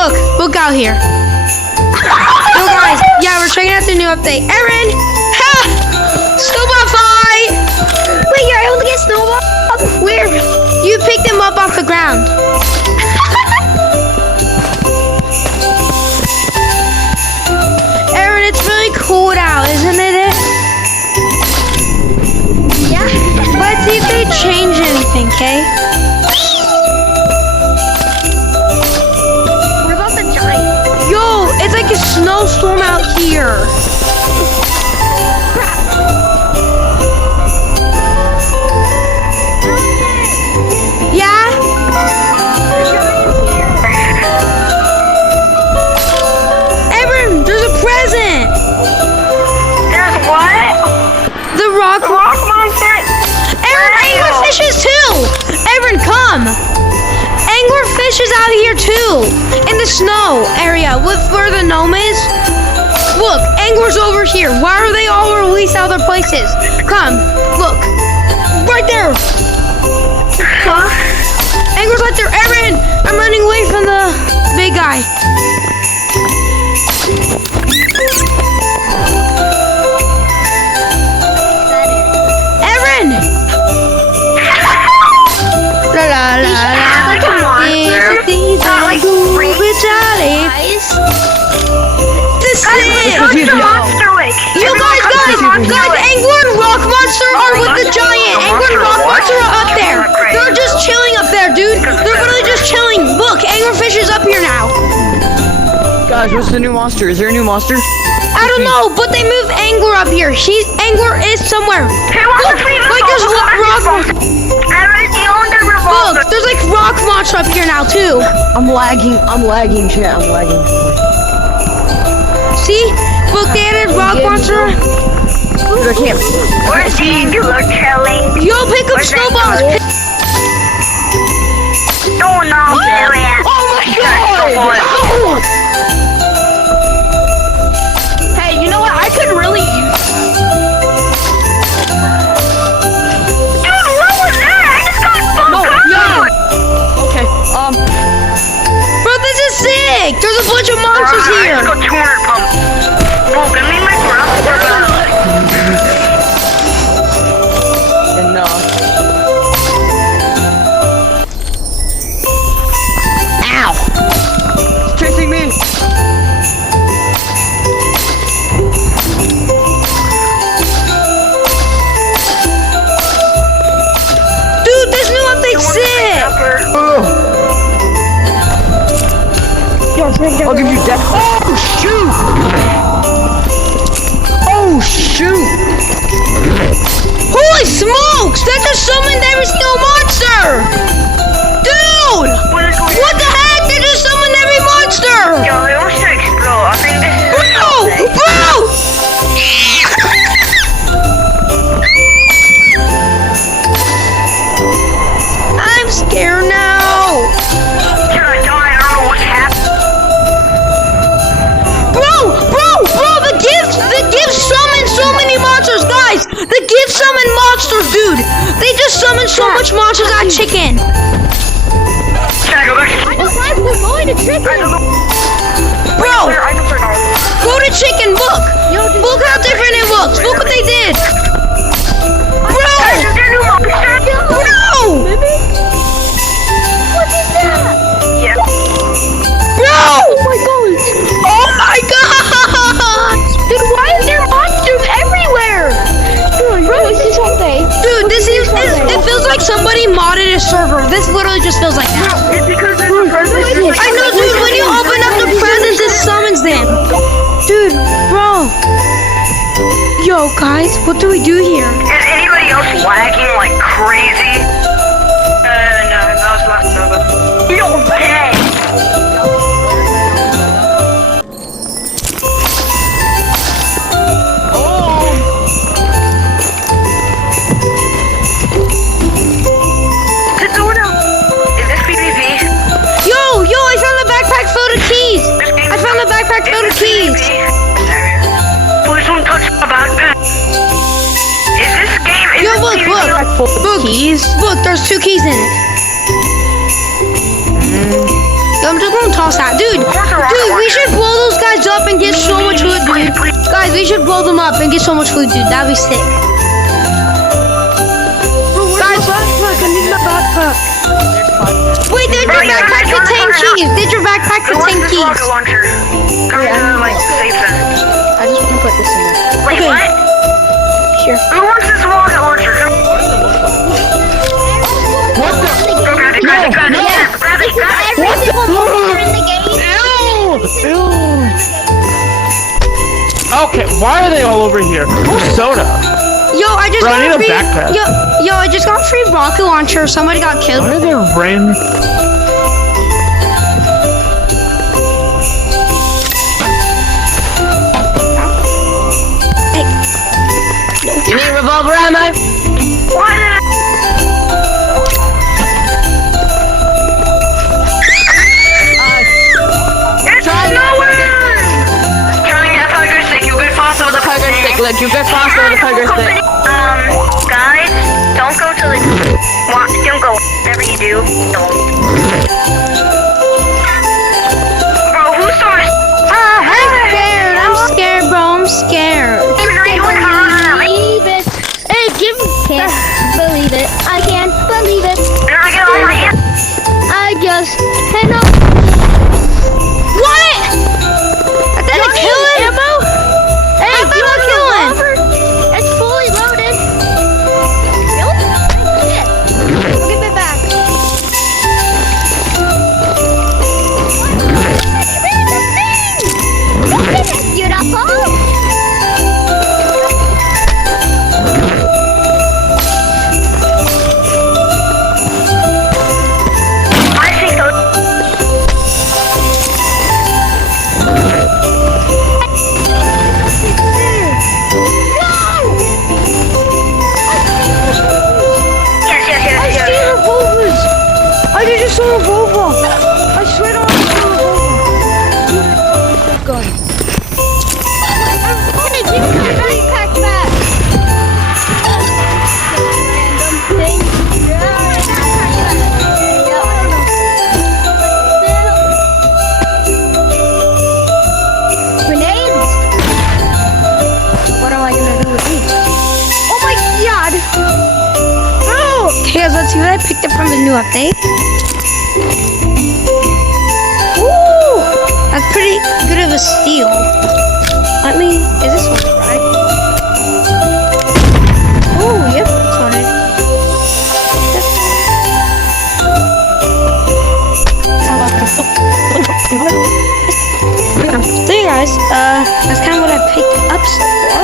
Look out here. Yo guys, yeah, we're checking out the new update. Aaron! Ha! Snowball fight! Wait, you're able to get snowball? Where? You picked him up off the ground. Aaron, it's really cold out, isn't it? Yeah. Let's see if they change anything, okay? What about the giant? Yo, it's like a snowstorm out here. Yeah? Aaron, there's a present. There's what? The rock. Rock monster? Aaron, anglerfishes too. Aaron, come. Anglerfish is out here too. In the snow area with where the gnome is. Look, anglers over here. Why are they all released out of their places? Come, look. Right there. Huh? Anglers right there. Aaron, I'm running away from the big guy. Aaron! La la la la. Like a monster? Not like free? This Guys, is let's go to Monster Lake. You guys, Angler and Rock Monster are with the giant. Angler and Rock Monster are up there. They're just chilling up there, dude. They're literally just chilling. Look, Anglerfish is up here now. Guys, what's the new monster? Is there a new monster? I don't know, but they moved Angler up here. Angler is somewhere. Who wants to see this? Like there's rock. Aaron, you own the revolver. Look, there's like Rock Monster up here now too. I'm lagging, chat. I'm lagging. See? Look, they added Rock Monster. Dude, I can't. Where's the angular chilling? Yo, pick up snowballs. Oh no, Aaron. Oh my god! Hey, you know what? I could really use. Dude, what was that? I just got fucked up. Okay. Bro, this is sick. There's a bunch of monsters I here. just got 200 pump. Bro, give me my brother. Enough. Ow! It's chasing me. Dude, this new update's sick. I'll give you death. Oh shoot! Oh shoot! Holy smokes! That just summoned every single monster! Dude! What the heck? They just summoned every monster! Yo, they want to explode. I think this is Bro! I'm scared now! Can I die? I don't know what's happening. Bro! The gift summoned so many monsters, guys! The gift summoned monsters, dude! They just summoned so much monsters out of chicken! Can I go back? We're going to chicken. Bro! I can turn off. Go to chicken, look! Look how different it looks! Look what they did! Bro! Guys, is there a new monster? Bro! What is that? Yeah. Bro! Oh my god. Oh my god! Dude, why is there monsters everywhere? Bro, is this something? Dude, it feels like somebody modded a server. This literally just feels like that. It's because there's a present. I know, dude, when you open up the presents, it summons them. Dude, bro. Yo, guys, what do we do here? Is anybody else lagging like crazy? No, that was last over. Yo, hey! Kaduna! Is this PvP? Yo, I found a backpack filled with keys. I found a backpack filled with keys. Please don't touch my backpack. Is this game? Yo, look. Look, keys. Look, there's 2 keys in it. Yo, I'm just gonna toss that. Dude, up and get so much food, dude. Guys, we should blow them up and get so much food, dude. That'd be sick. Guys, backpack. I need my backpack. Wait, did Bro, your you backpack guys contain wanna hurry keys? Did your backpack Who wants contain this keys? rocket launcher? Come to the, like, safe zone. I just want to put this in there. Wait, Okay. what? Here. Who wants this rocket launcher? Come What the? Go grab it, grab it, grab it, Yes. grab it, grab it. Every single monster in the game. Ew! Okay, why are they all over here? Who's Soda? Yo, I just Bro, I got need a free. backpack. Yo, I just got free rocket launcher. Somebody got killed. Why are there random? You need revolver ammo? What? It's nowhere! Trying to pogo stick, you get faster with a Pogo stick, look, you go faster with a pogo stick. Guys, don't go to the... Don't go. Whatever you do, don't. Bro, who started... I'm scared, bro. I'm scared. Believe it. Hey, give me. Can't believe it. I can't believe it. I just cannot. What? I didn't kill him. Ammo? Hey, How did you I want a kill him? revolver? It's fully loaded. Really? Shit. I'll give it back. Beautiful. I think so. Yes. Revolvers. I just saw a revolver. I swear to God, I saw a revolver. Hey, give me my backpack back. Random thing. Grenades? What am I gonna do with these? Oh my God. Oh. Okay, guys, let's see what I picked up from the new update. Ooh, that's pretty good of a steal. Let me. Is this one right? Oh, yep, that's one right. So, you guys, that's kind of what I picked up so far.